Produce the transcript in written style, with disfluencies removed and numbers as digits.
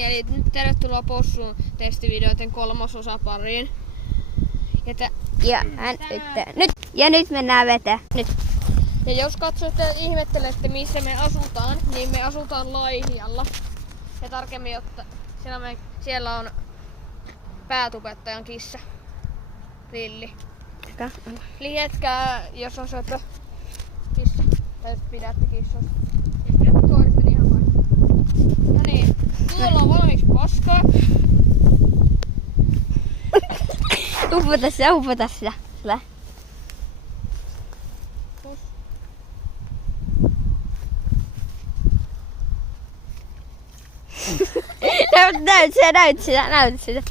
Noniin, eli nyt tervetuloa Possun testivideoiden 3. pariin. Ja nyt mennään veteen. Nyt. Ja jos katsotte ja ihmettelette missä me asutaan, niin me asutaan Laihialla. Ja tarkemmin, jotta siellä on päätubettajan kissa. Lilli. Lietkää, jos on söpö kissa. Tai jos pidätte kissasta. Jos pidätte koirista, niin ihan vain. No niin, tuolla on valmiiksi paskaa. Upota sitä. Hyvä. Näyt sitä.